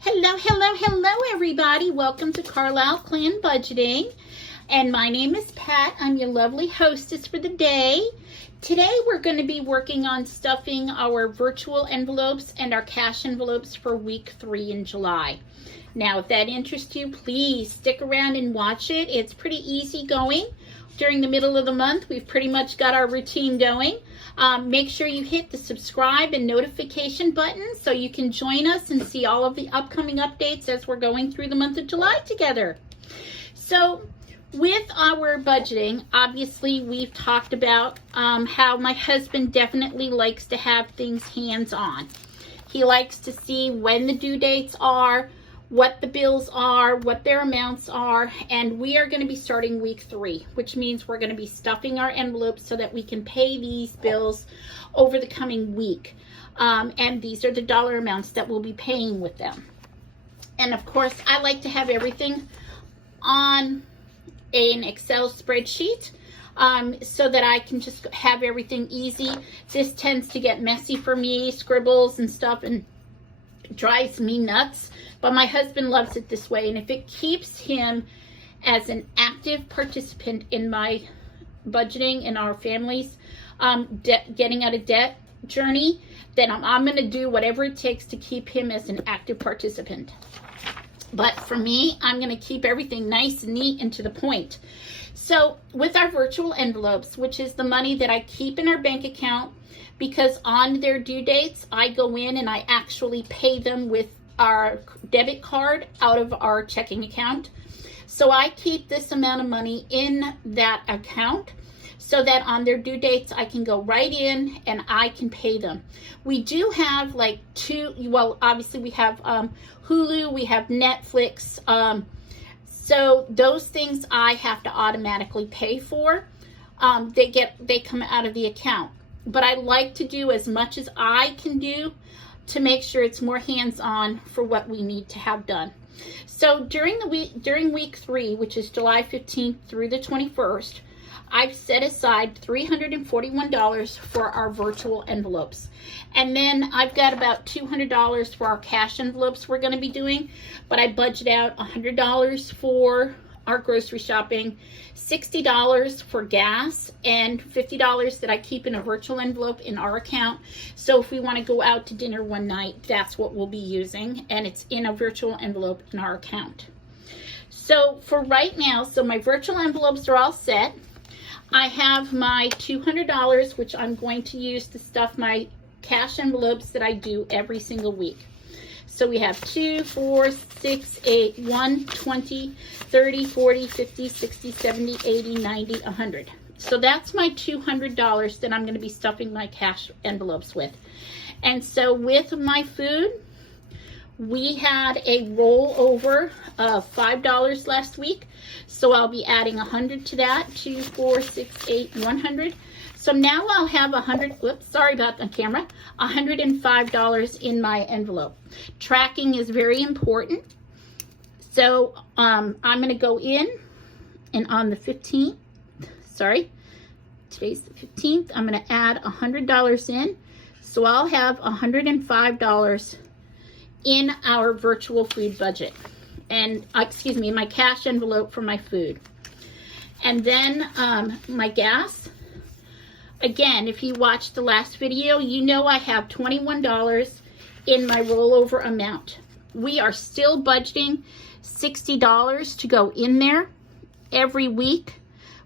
Hello, everybody. Welcome to Carlisle Clan Budgeting. And my name is Pat. I'm your lovely hostess for the day. Today, we're going to be working on stuffing our virtual envelopes and our cash envelopes for week 3 in July. Now, if that interests you, please stick around and watch it. It's pretty easy going. During the middle of the month, we've pretty much got our routine going. Make sure you hit the subscribe and notification button so you can join us and see all of the upcoming updates as we're going through the month of July together. So with our budgeting, obviously we've talked about how my husband definitely likes to have things hands-on. He likes to see when the due dates are, what the bills are, what their amounts are, and we are going to be starting week 3, which means we're going to be stuffing our envelopes so that we can pay these bills over the coming week. And these are the dollar amounts that we'll be paying with them. And of course, I like to have everything on an Excel spreadsheet so that I can just have everything easy. This tends to get messy for me, scribbles and stuff, and drives me nuts, but my husband loves it this way, and if it keeps him as an active participant in my budgeting and our family's getting out of debt journey, then I'm going to do whatever it takes to keep him as an active participant. But for me, I'm going to keep everything nice and neat and to the point. So with our virtual envelopes, which is the money that I keep in our bank account, because on their due dates, I go in and I actually pay them with our debit card out of our checking account. So I keep this amount of money in that account so that on their due dates, I can go right in and I can pay them. We do have like obviously we have Hulu, we have Netflix. So those things I have to automatically pay for. They come out of the account. But I like to do as much as I can do to make sure it's more hands-on for what we need to have done. So during week 3, which is July 15th through the 21st, I've set aside $341 for our virtual envelopes. And then I've got about $200 for our cash envelopes we're going to be doing, but I budget out $100 for our grocery shopping, $60 for gas, and $50 that I keep in a virtual envelope in our account. So if we want to go out to dinner one night, that's what we'll be using, and it's in a virtual envelope in our account. So for right now, so my virtual envelopes are all set. I have my $200, which I'm going to use to stuff my cash envelopes that I do every single week. So we have 2, 4, 6, 8, 1, 20, 30, 40, 50, 60, 70, 80, 90, 100. So that's my $200 that I'm going to be stuffing my cash envelopes with. And so with my food, we had a rollover of $5 last week. So I'll be adding 100 to that, 2, 4, 6, 8, 100. So now I'll have $105 in my envelope. Tracking is very important. So I'm going to go in, and on the 15th, today's the 15th, I'm going to add $100 in. So I'll have $105 in our virtual food budget. And my cash envelope for my food. And then my gas. Again, if you watched the last video, you know I have $21 in my rollover amount. We are still budgeting $60 to go in there every week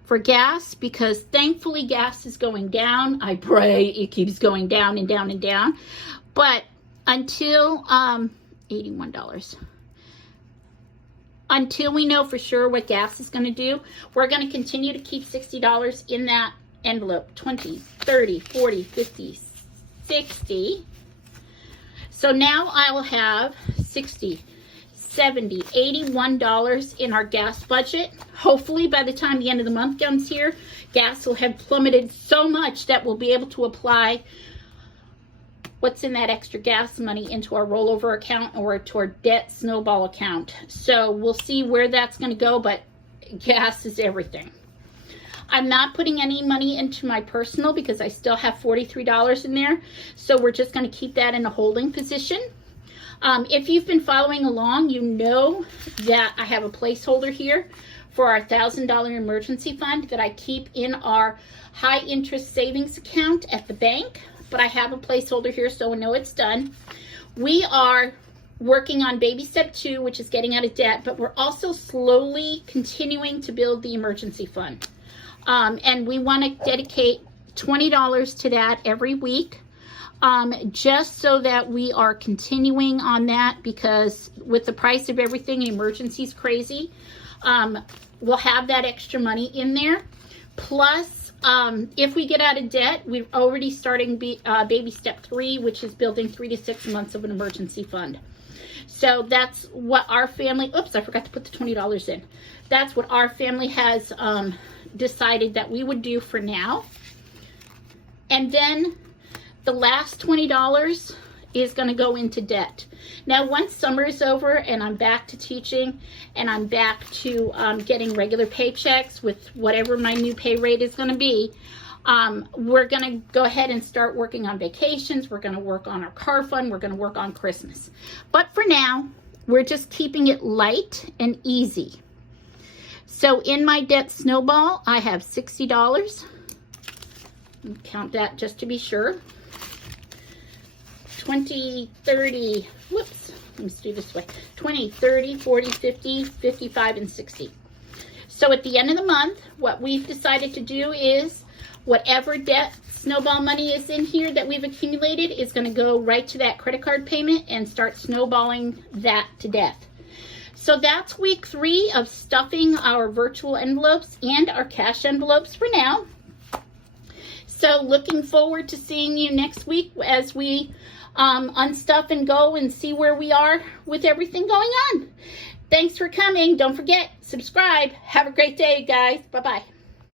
for gas, because thankfully gas is going down. I pray it keeps going down and down and down. But until $81. Until we know for sure what gas is going to do, we're going to continue to keep $60 in that envelope. 20, 30, 40, 50, 60. So now I will have 60, 70, $81 in our gas budget. Hopefully by the time the end of the month comes here, gas will have plummeted so much that we'll be able to apply what's in that extra gas money into our rollover account or to our debt snowball account. So we'll see where that's going to go, but gas is everything. I'm not putting any money into my personal because I still have $43 in there. So we're just going to keep that in a holding position. If you've been following along, you know that I have a placeholder here for our $1,000 emergency fund that I keep in our high interest savings account at the bank, but I have a placeholder here so I know it's done. We are working on baby step 2, which is getting out of debt, but we're also slowly continuing to build the emergency fund. And we want to dedicate $20 to that every week, just so that we are continuing on that, because with the price of everything, emergency is crazy. We'll have that extra money in there. Plus, if we get out of debt, we're already starting baby step 3, which is building 3 to 6 months of an emergency fund. So that's what our family, oops, I forgot to put the $20 in. That's what our family has decided that we would do for now. And then the last $20 is going to go into debt. Now, once summer is over and I'm back to teaching and I'm back to getting regular paychecks with whatever my new pay rate is going to be, we're going to go ahead and start working on vacations. We're going to work on our car fund. We're going to work on Christmas. But for now, we're just keeping it light and easy. So in my debt snowball, I have $60. Count that just to be sure. 20, 30, whoops, let's do this way. 20, 30, 40, 50, 55, and 60. So at the end of the month, what we've decided to do is whatever debt snowball money is in here that we've accumulated is going to go right to that credit card payment and start snowballing that to death. So that's week 3 of stuffing our virtual envelopes and our cash envelopes for now. So looking forward to seeing you next week as we unstuff and go and see where we are with everything going on. Thanks for coming. Don't forget, subscribe. Have a great day, guys. Bye-bye.